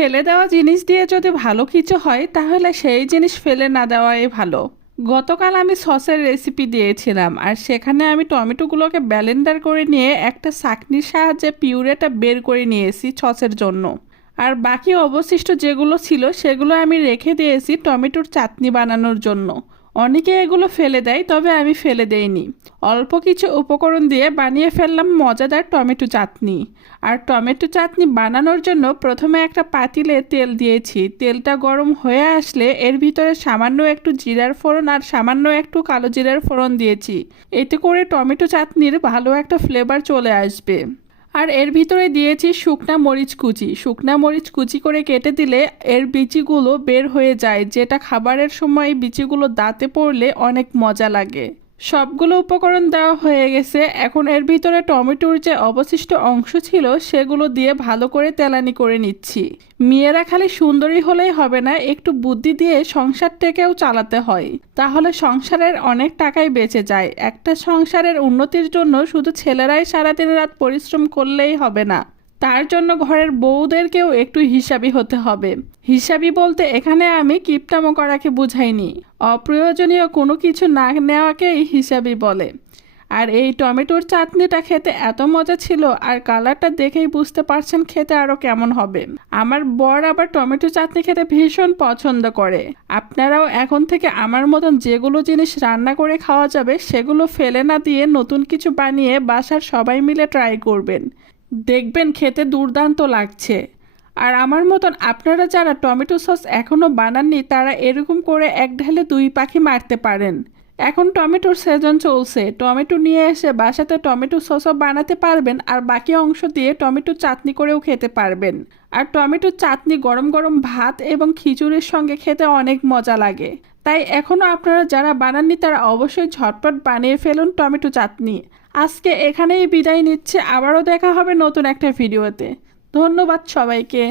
ফেলে দেওয়া জিনিস দিয়ে যদি ভালো কিছু হয় তাহলে সেই জিনিস ফেলে না দেওয়াই ভালো। গতকাল আমি সসের রেসিপি দিয়েছিলাম, আর সেখানে আমি টমেটোগুলোকে ব্লেন্ডার করে নিয়ে একটা ছাঁকনির সাহায্যে পিউরেটা বের করে নিয়েছি সসের জন্য। আর বাকি অবশিষ্ট যেগুলো ছিল সেগুলো আমি রেখে দিয়েছি টমেটোর চাটনি বানানোর জন্য। অনেকে এগুলো ফেলে দেয়, তবে আমি ফেলে দেইনি। অল্প কিছু উপকরণ দিয়ে বানিয়ে ফেললাম মজাদার টমেটো চাটনি। আর টমেটো চাটনি বানানোর জন্য প্রথমে একটা পাতিলে তেল দিয়েছি। তেলটা গরম হয়ে আসলে এর ভিতরে সামান্য একটু জিরার ফোড়ন আর সামান্য একটু কালো জিরার ফোড়ন দিয়েছি। এতে করে টমেটো চাটনির ভালো একটা ফ্লেভার চলে আসবে। আর এর ভিতরে দিয়েছি শুকনা মরিচ কুচি। শুকনা মরিচ কুচি করে কেটে দিলে এর বিচিগুলো বের হয়ে যায়, যেটা খাবারের সময় বিচিগুলো দাঁতে পড়লে অনেক মজা লাগে। সবগুলো উপকরণ দেওয়া হয়ে গেছে। এখন এর ভিতরে টমেটোর যে অবশিষ্ট অংশ ছিল সেগুলো দিয়ে ভালো করে তেলানি করে নিচ্ছি। মেয়েরা খালি সুন্দরী হলেই হবে না, একটু বুদ্ধি দিয়ে সংসারটাকেও চালাতে হয়, তাহলে সংসারের অনেক টাকাই বেঁচে যায়। একটা সংসারের উন্নতির জন্য শুধু ছেলেরাই সারাদিন রাত পরিশ্রম করলেই হবে না, তার জন্য ঘরের বউদেরকেও একটু হিসাবি হতে হবে। হিসাবি বলতে এখানে আমি কিপটামো করাকে বুঝাইনি, অপ্রয়োজনীয় কোনো কিছু না নেওয়াকেই হিসাবি বলে। আর এই টমেটোর চাটনিটা খেতে এত মজা ছিল, আর কালারটা দেখেই বুঝতে পারছেন খেতে আরও কেমন হবে। আমার বর আবার টমেটো চাটনি খেতে ভীষণ পছন্দ করে। আপনারাও এখন থেকে আমার মতন যেগুলো জিনিস রান্না করে খাওয়া যাবে সেগুলো ফেলে না দিয়ে নতুন কিছু বানিয়ে বাসার সবাই মিলে ট্রাই করবেন, দেখবেন খেতে দুর্দান্ত লাগছে। আর আমার মতন আপনারা যারা টমেটো সস এখনও বানাননি তারা এরকম করে এক ঢেলে দুই পাখি মারতে পারেন। এখন টমেটোর সিজন চলছে, টমেটো নিয়ে এসে বাসাতে টমেটো সসও বানাতে পারবেন, আর বাকি অংশ দিয়ে টমেটো চাটনি করেও খেতে পারবেন। আর টমেটো চাটনি গরম গরম ভাত এবং খিচুড়ির সঙ্গে খেতে অনেক মজা লাগে। তাই এখনও আপনারা যারা বানাননি তারা অবশ্যই ঝটপট বানিয়ে ফেলুন টমেটো চাটনি। আজকে এখানেই বিদায় নিচ্ছে, আবারও দেখা হবে নতুন একটা ভিডিওতে। ধন্যবাদ সবাইকে।